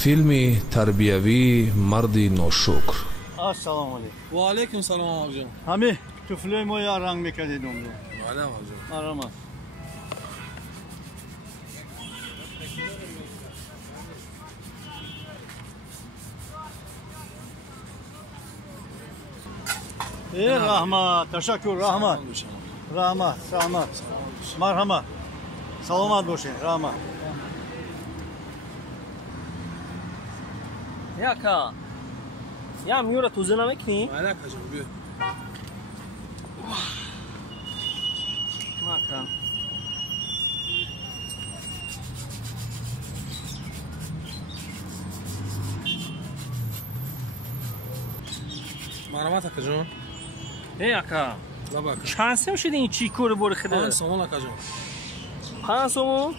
فیلمی تربیوی مردی ناشکر. السلام علیکم. و علیکم سلام آقا جان. همه طفلای ما یا رنگ میکردید اون رو. بله آقا جان. مرحمت. رحمت، تشکر، رحمت. رحمت، رحمت. مرحمت. سلامت باشین، رحمت. یکا یا میوره توزه نمیکنی؟ بله آقا جان بیا. ماکا مرحمت آقا جان. یکا لباک. چند شدی این چیکو رو بر خدا؟ 5 سومون آقا جان. 5 سومون؟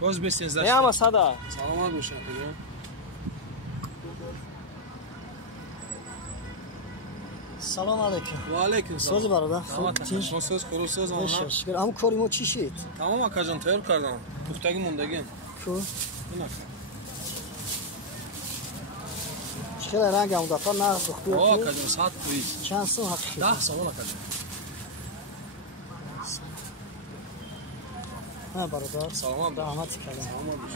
باز 20 زشت. یا مسادا. سلامت باش آقا جان. سلام علیکم. و علیکم سلام. سوز برادر. شما سوز خورو سوز آمد. شکر. هم کاری ما چی شد؟ تمام آقا جان تیار کردم. پختگی موندگی. کو؟ این آقا. چه رنگ هم دفعه نه دختر. آقا جان ساعت توی. چند سو حقیقی؟ 10 سومون آقا جان. ها برادر. سلامت باش. رحمت کردم. سلامت باش.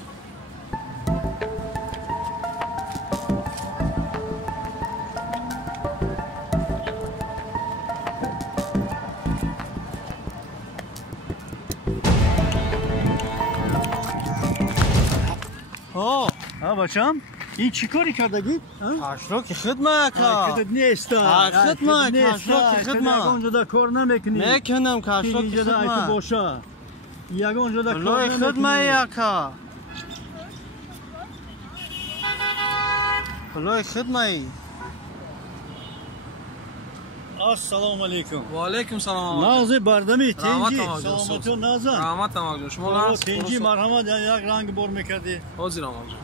ها بچم این چی کاری کردگید؟ کاشلو که خدمت کا. خدمت نیست. خدمت کاشلو که خدمت. اونجا دا کار نمیکنی. میکنم کاشلو که اینجا دا ایتو خدمت. باشه. اونجا دا کار لای نمیکنی. خدمت یکا. لای خدمت. السلام علیکم. و علیکم سلام. نازی بردمی تنجی. رحمت آقا جان. سلامتو نازن. رحمت آقا جان. شما نه. تنجی مرحمت یک رنگ بر میکردی. حاضرم آقا جان.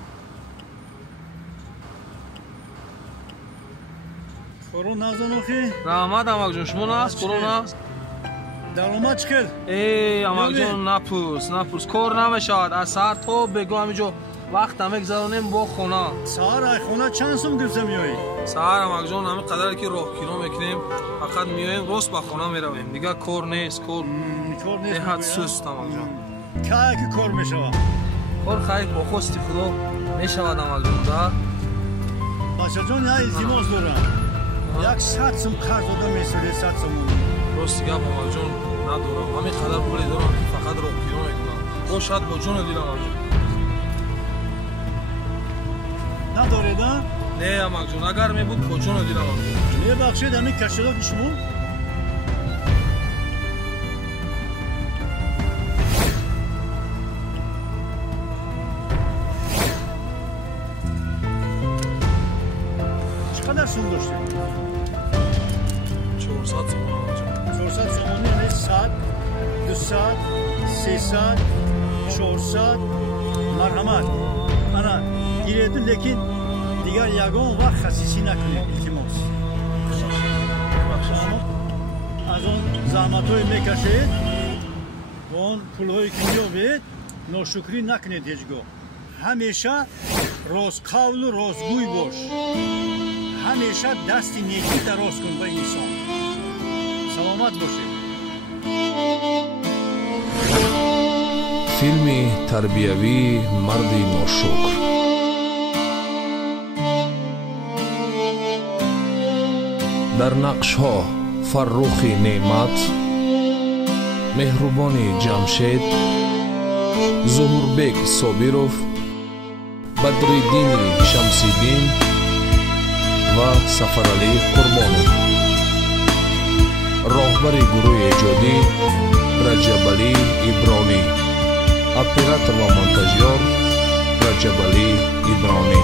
خورو نازن اخی. رحمت آقا جان. شما نه کرونا. درآمد چکل. ای آقا جان نپرس کار نمیشود. از ساعت تو بگو همینجا وقت میگذرونیم با خونه. سهار خونه چند سوم گرفته میایی؟ سهار آقا جان همین قدر که راه کیلو میکنیم فقط میایم راست به خونه میرویم. دیگه کار نیست. کار نیست. حد سست آقا جان. که کار میشود؟ کار خیر با خواست خدا میشود آقا جان. بچه جان یا ازدواج دارم. 100 سوم قرض دادم میسوری 100 سوم. راست دیگه آقا جان ندارم. همین قدر پول دارم که فقط راه کیلو میکنم. باشد با جون دل آقا جان. ندارید ها؟ نه آقا جان اگر می بود با جون دل آقا جان. میبخشید همین کشیداک شما؟ چقدر سوم داشتید؟ 400 سوم آقا جان. 400 سومانی یعنی 100 200 300 400 مرحمت. انا گیریدون لیکن دیگر یگان وقت خصیصی نکنید التماس. از اون زحمت های میکشید و اون پول های که میابید ناشکری نکنید هیچگاه. همیشه راست قول و راستگوی باش. همیشه دستی نیکی دراز کن به انسان. سلامت باشید. فیلمی تربیوی مردی ناشکر. در نقش ها فرخ نعمت، مهربان جمشید، ظهوربک صابروف، بدرالدین شمسیدین و سفرعلی قربانو. راهبر گروه ایجادی رجبعلی ابرانی. اپراتور و مونتاژور رجبعلی ابرانی.